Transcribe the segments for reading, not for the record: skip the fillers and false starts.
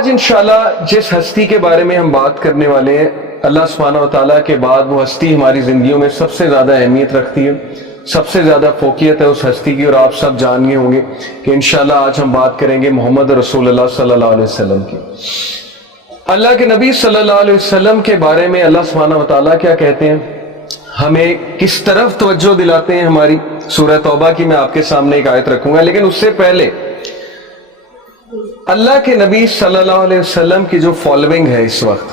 آج انشاءاللہ جس ہستی کے بارے میں ہم بات کرنے والے ہیں، اللہ سبحانہ و تعالیٰ کے بعد وہ ہستی ہماری زندگیوں میں سب سے زیادہ اہمیت رکھتی ہے، سب سے زیادہ فوقیت ہے اس ہستی کی، اور آپ سب جان گئے ہوں گے کہ انشاءاللہ آج ہم بات کریں گے محمد رسول اللہ صلی اللہ علیہ وسلم کی۔ اللہ کے نبی صلی اللہ علیہ وسلم کے بارے میں اللہ سبحانہ و تعالیٰ کیا کہتے ہیں، ہمیں کس طرف توجہ دلاتے ہیں ہماری۔ سورہ توبہ کی میں آپ کے سامنے ایک آیت رکھوں گا، لیکن اس سے پہلے اللہ کے نبی صلی اللہ علیہ وسلم کی جو فالوئنگ ہے اس وقت،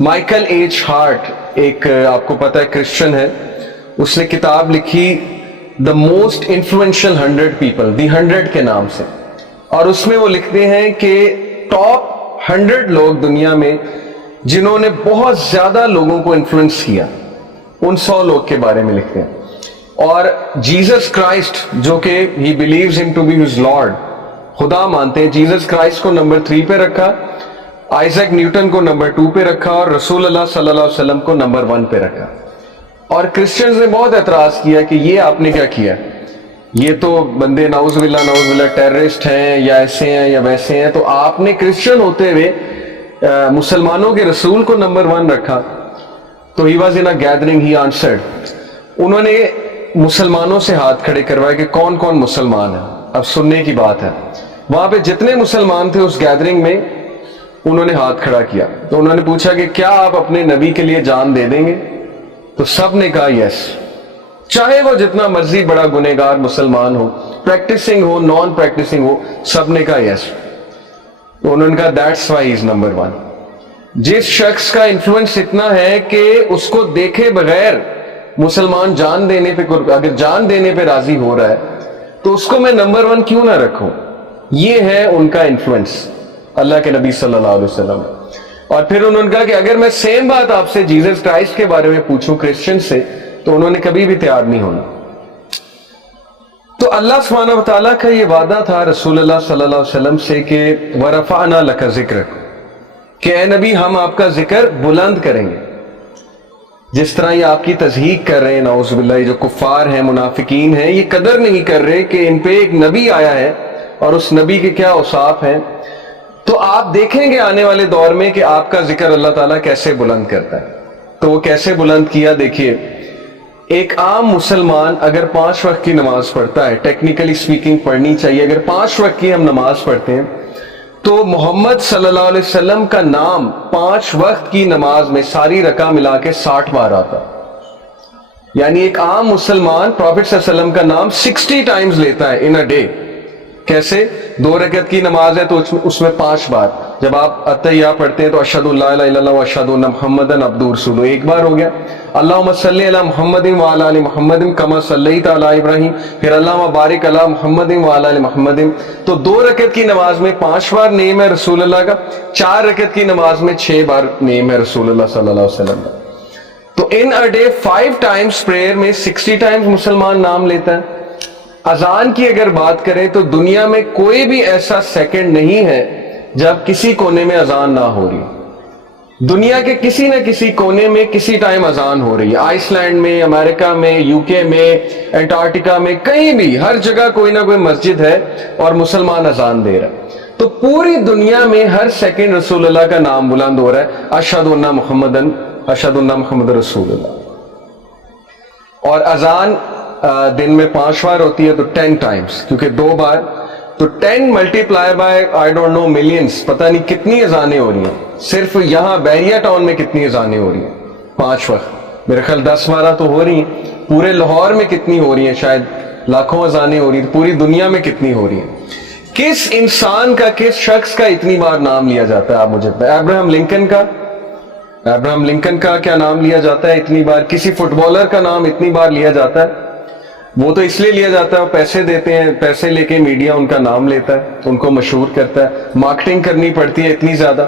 مائیکل ایچ ہارٹ ایک آپ کو پتہ ہے کرسچن ہے، اس نے کتاب لکھی دا موسٹ انفلوئنشل 100 پیپل، دی 100 کے نام سے، اور اس میں وہ لکھتے ہیں کہ ٹاپ 100 لوگ دنیا میں جنہوں نے بہت زیادہ لوگوں کو انفلوئنس کیا، ان 100 لوگ کے بارے میں لکھتے ہیں۔ اور جیسس کرائسٹ جو کہ ہی بلیوز ہم ٹو بی ہز لارڈ، خدا مانتے ہیں، جیسس کرائسٹ کو نمبر 3 پہ رکھا، آئزیک نیوٹن کو نمبر 2 پہ رکھا، اور رسول اللہ صلی اللہ علیہ وسلم کو نمبر 1 پہ رکھا۔ اور کرسچنز نے بہت اعتراض کیا کہ یہ آپ نے کیا کیا، یہ تو بندے نعوذ باللہ ٹیررسٹ ہیں یا ایسے ہیں یا ویسے ہیں، تو آپ نے کرسچن ہوتے ہوئے مسلمانوں کے رسول کو نمبر 1 رکھا۔ تو he was in a gathering, he answered, انہوں نے مسلمانوں سے ہاتھ کھڑے کروائے کہ کون کون مسلمان ہیں۔ اب سننے کی بات ہے، وہاں پہ جتنے مسلمان تھے اس گیدرنگ میں انہوں نے ہاتھ کھڑا کیا، تو انہوں نے پوچھا کہ کیا آپ اپنے نبی کے لیے جان دے دیں گے؟ تو سب نے کہا یس، چاہے وہ جتنا مرضی بڑا گنہگار مسلمان ہو، پریکٹسنگ ہو نان پریکٹسنگ ہو، سب نے کہا یس۔ تو انہوں نے کہا دیٹس وائی از نمبر 1۔ جس شخص کا انفلوئنس اتنا ہے کہ اس کو دیکھے بغیر مسلمان جان دینے پہ، اگر جان دینے پہ راضی ہو رہا ہے تو اس کو میں نمبر 1 کیوں نہ رکھوں؟ یہ ہے ان کا انفلوئنس، اللہ کے نبی صلی اللہ علیہ وسلم۔ اور پھر انہوں نے کہا کہ اگر میں سیم بات آپ سے جیسس کرائسٹ کے بارے میں پوچھوں کرسچن سے، تو انہوں نے کبھی بھی تیار نہیں ہونا۔ تو اللہ سبحانہ و تعالیٰ کا یہ وعدہ تھا رسول اللہ صلی اللہ علیہ وسلم سے کہ وَرَفَعْنَا لَكَ ذِكْرَكَ، کہ اے نبی ہم آپ کا ذکر بلند کریں گے۔ جس طرح یہ آپ کی تضحیق کر رہے ہیں نعوذ باللہ، یہ جو کفار ہیں منافقین ہیں، یہ قدر نہیں کر رہے کہ ان پہ ایک نبی آیا ہے اور اس نبی کے کیا اوصاف ہیں، تو آپ دیکھیں گے آنے والے دور میں کہ آپ کا ذکر اللہ تعالیٰ کیسے بلند کرتا ہے۔ تو وہ کیسے بلند کیا، دیکھیے، ایک عام مسلمان اگر 5 وقت کی نماز پڑھتا ہے، ٹیکنیکلی سپیکنگ پڑھنی چاہیے، اگر 5 وقت کی ہم نماز پڑھتے ہیں تو محمد صلی اللہ علیہ وسلم کا نام 5 وقت کی نماز میں ساری رکعہ ملا کے 60 بار آتا، یعنی ایک عام مسلمان پروفٹ صلی اللہ علیہ وسلم کا نام 60 ٹائمز لیتا ہے ان اے ڈے۔ کیسے؟ 2 رکعت کی نماز ہے تو اس میں 5 بار، جب آپ اتحیہ پڑھتے ہیں تو اشہد ان لا الہ الا اللہ واشہد ان محمدًا عبدہ ورسولہ، ایک بار ہو گیا۔ اللہم صلی علی محمد وعلی آل محمد کما صلیت علی ابراہیم، پھر اللہم بارک علی محمد وعلی آل محمد۔ تو 2 رکعت کی نماز میں 5 بار نیم ہے رسول اللہ کا، 4 رکعت کی نماز میں 6 بار نیم ہے رسول اللہ صلی اللہ علیہ وسلم کا۔ تو ان اے ڈے 5 ٹائمز پریئر میں 60 ٹائمز مسلمان نام لیتا ہے۔ اذان کی اگر بات کریں تو دنیا میں کوئی بھی ایسا سیکنڈ نہیں ہے جب کسی کونے میں اذان نہ ہو رہی، دنیا کے کسی نہ کسی کونے میں کسی ٹائم اذان ہو رہی ہے، آئس لینڈ میں، امریکہ میں، یو کے میں، انٹارکٹیکا میں، کہیں بھی، ہر جگہ کوئی نہ کوئی مسجد ہے اور مسلمان اذان دے رہا ہے۔ تو پوری دنیا میں ہر سیکنڈ رسول اللہ کا نام بلند ہو رہا ہے، اشہد ان محمدً، اشہد ان محمد رسول اللہ۔ اور اذان دن میں 5 بار ہوتی ہے تو 10 ٹائمز، کیونکہ 2 بار، تو 10 multiply by I don't know millions, پتہ نہیں کتنی اذانیں ہو رہی ہیں۔ صرف یہاں بحریہ ٹاؤن میں کتنی اذانیں ہو رہی ہیں 5 وقت، میرے خیال 10-12 تو ہو رہی ہیں۔ پورے لاہور میں کتنی ہو رہی ہیں، شاید لاکھوں اذانیں ہو رہی ہیں۔ پوری دنیا میں کتنی ہو رہی ہیں؟ کس انسان کا، کس شخص کا اتنی بار نام لیا جاتا ہے؟ آپ مجھے بتائیں۔ ابراہم لنکن کا کیا نام لیا جاتا ہے اتنی بار؟ کسی فٹ بالر کا نام اتنی بار لیا جاتا ہے؟ وہ تو اس لیے لیا جاتا ہے، وہ پیسے دیتے ہیں، پیسے لے کے میڈیا ان کا نام لیتا ہے، ان کو مشہور کرتا ہے، مارکیٹنگ کرنی پڑتی ہے اتنی زیادہ۔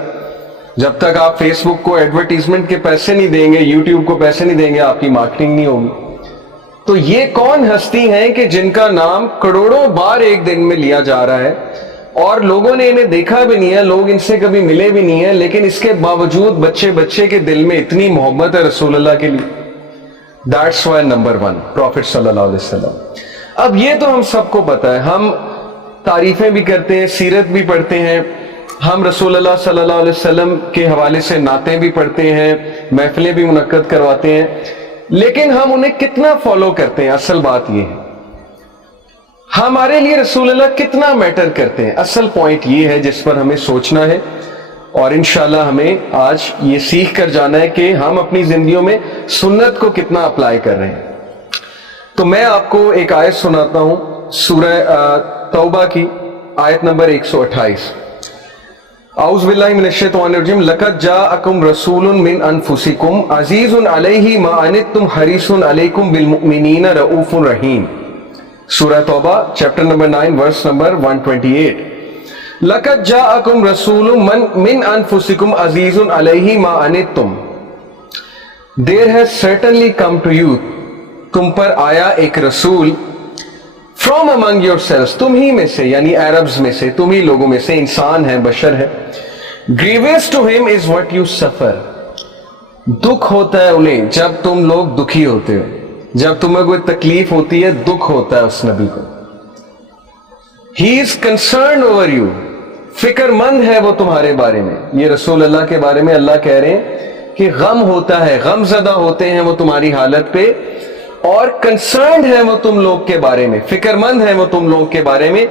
جب تک آپ فیس بک کو ایڈورٹیزمنٹ کے پیسے نہیں دیں گے، یوٹیوب کو پیسے نہیں دیں گے، آپ کی مارکیٹنگ نہیں ہوگی۔ تو یہ کون ہستی ہیں کہ جن کا نام کروڑوں بار ایک دن میں لیا جا رہا ہے اور لوگوں نے انہیں دیکھا بھی نہیں ہے، لوگ ان سے کبھی ملے بھی نہیں ہیں، لیکن اس کے باوجود بچے کے دل میں اتنی محبت ہے رسول اللہ کے لیے۔ That's why number 1 Prophet صلی اللہ علیہ وسلم۔ اب یہ تو ہم سب کو پتا ہے، ہم تعریفیں بھی کرتے ہیں، سیرت بھی پڑھتے ہیں، ہم رسول اللہ صلی اللہ علیہ وسلم کے حوالے سے نعتیں بھی پڑھتے ہیں, محفلیں بھی منعقد کرواتے ہیں, لیکن ہم انہیں کتنا فالو کرتے ہیں؟ اصل بات یہ ہے ہمارے لیے رسول اللہ کتنا میٹر کرتے ہیں. اصل پوائنٹ یہ ہے جس پر ہمیں سوچنا ہے, اور انشاءاللہ ہمیں آج یہ سیکھ کر جانا ہے کہ ہم اپنی زندگیوں میں سنت کو کتنا اپلائی کر رہے ہیں. تو میں آپ کو ایک آیت سناتا ہوں سورہ توبہ کی آیت نمبر 128. اعوذ باللہ من الشیطان الرجیم. لقد جاءکم رسول من انفسکم عزیز علیہ ما عنتم حریص علیکم بالمؤمنین رؤوف رحیم. سورہ توبہ چیپٹر نمبر 9 ورس نمبر 128. لقد جاءکم رسول من انفسکم عزیز علیہ ما عنتم. There has certainly come to you. تم پر آیا ایک رسول from among yourselves, تم ہی میں سے, یعنی عربز میں سے, تم ہی لوگوں میں سے, انسان ہے, بشر ہے. Grievous to him is what you suffer. دکھ ہوتا ہے انہیں جب تم لوگ دکھی ہوتے ہو, جب تمہیں کوئی تکلیف ہوتی ہے, دکھ ہوتا ہے اس نبی کو. He is concerned over you. فکر مند ہے وہ تمہارے بارے میں. یہ رسول اللہ کے بارے میں اللہ کہہ رہے ہیں کہ غم ہوتا ہے, غم زدہ ہوتے ہیں وہ تمہاری حالت پہ, اور کنسرنڈ ہے وہ تم لوگ کے بارے میں, فکر مند ہے وہ تم لوگ کے بارے میں.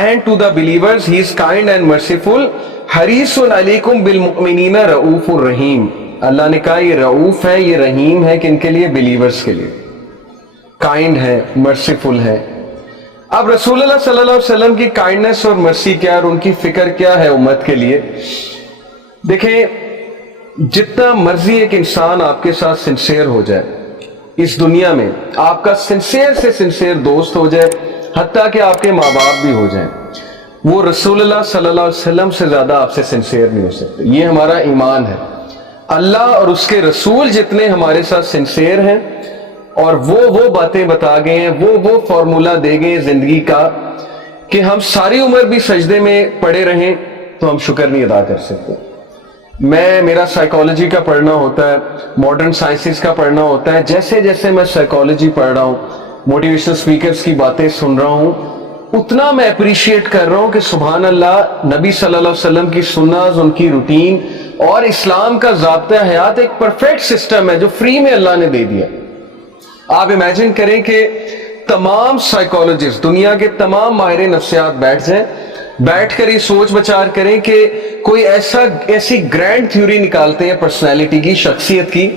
And to the believers he is kind and merciful, حریص علیکم بالمؤمنین رؤوف الرحیم. اللہ نے کہا یہ رؤوف ہے, یہ رحیم ہے, کن کے لیے؟ بلیورز کے لیے. کائنڈ ہے, مرسیفل ہے. اب رسول اللہ صلی اللہ علیہ وسلم کی کائنڈنس اور مرسی کیا اور ان کی فکر کیا ہے امت کے لیے؟ دیکھیں, جتنا مرضی ایک انسان آپ کے ساتھ سنسیئر ہو جائے اس دنیا میں, آپ کا سنسیئر سے سنسیئر دوست ہو جائے, حتیٰ کہ آپ کے ماں باپ بھی ہو جائیں, وہ رسول اللہ صلی اللہ علیہ وسلم سے زیادہ آپ سے سنسیئر نہیں ہو سکتے. یہ ہمارا ایمان ہے. اللہ اور اس کے رسول جتنے ہمارے ساتھ سنسیئر ہیں اور وہ باتیں بتا گئے ہیں, وہ فارمولا دے گئے زندگی کا کہ ہم ساری عمر بھی سجدے میں پڑے رہیں, تو ہم شکر نہیں ادا کر سکتے. میرا سائیکالوجی کا پڑھنا ہوتا ہے, ماڈرن سائنسز کا پڑھنا ہوتا ہے. جیسے جیسے میں سائیکالوجی پڑھ رہا ہوں, موٹیویشنل سپیکرز کی باتیں سن رہا ہوں, اتنا میں اپریشیٹ کر رہا ہوں کہ سبحان اللہ, نبی صلی اللہ علیہ وسلم کی سنت, ان کی روٹین اور اسلام کا ضابطہ حیات ایک پرفیکٹ سسٹم ہے جو فری میں اللہ نے دے دیا. آپ امیجن کریں کہ تمام سائیکالوجسٹ, دنیا کے تمام ماہر نفسیات بیٹھ جائیں, بیٹھ کر یہ سوچ بچار کریں کہ کوئی ایسی گرینڈ تھیوری نکالتے ہیں پرسنالٹی کی, شخصیت کی,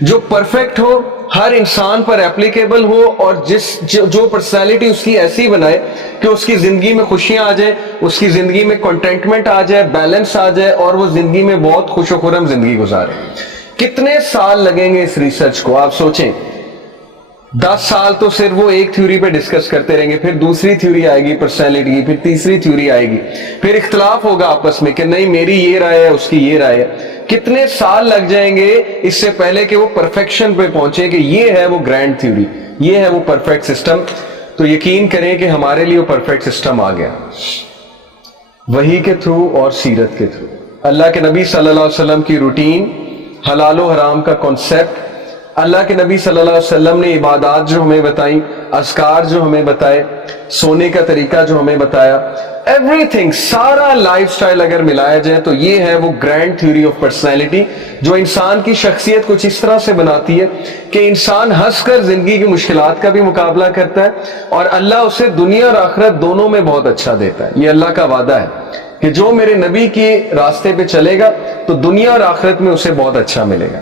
جو پرفیکٹ ہو, ہر انسان پر اپلیکیبل ہو, اور جو پرسنالٹی اس کی ایسی بنائے کہ اس کی زندگی میں خوشیاں آ جائیں, اس کی زندگی میں کنٹینٹمنٹ آ جائے, بیلنس آ جائے, اور وہ زندگی میں بہت خوش و خرم زندگی گزارے. کتنے سال لگیں گے اس ریسرچ کو؟ آپ سوچیں. 10 سال تو صرف وہ ایک تھیوری پہ ڈسکس کرتے رہیں گے, پھر دوسری تھیوری آئے گی پرسنالٹی کی, پھر تیسری تھیوری آئے گی, پھر اختلاف ہوگا آپس میں کہ نہیں میری یہ رائے ہے, اس کی یہ رائے ہے. کتنے سال لگ جائیں گے اس سے پہلے کہ وہ پرفیکشن پہ پہنچے کہ یہ ہے وہ گرینڈ تھیوری, یہ ہے وہ پرفیکٹ سسٹم. تو یقین کریں کہ ہمارے لیے وہ پرفیکٹ سسٹم آ گیا وحی کے تھرو اور سیرت کے تھرو. اللہ کے نبی صلی اللہ علیہ وسلم کی روٹین, حلال و حرام کا کانسیپٹ, اللہ کے نبی صلی اللہ علیہ وسلم نے عبادات جو ہمیں بتائیں, اذکار جو ہمیں بتائے, سونے کا طریقہ جو ہمیں بتایا, ایوری تھنگ, سارا لائف سٹائل اگر ملایا جائے تو یہ ہے وہ گرینڈ تھیوری آف پرسنالٹی جو انسان کی شخصیت کچھ اس طرح سے بناتی ہے کہ انسان ہنس کر زندگی کی مشکلات کا بھی مقابلہ کرتا ہے, اور اللہ اسے دنیا اور آخرت دونوں میں بہت اچھا دیتا ہے. یہ اللہ کا وعدہ ہے کہ جو میرے نبی کے راستے پہ چلے گا تو دنیا اور آخرت میں اسے بہت اچھا ملے گا.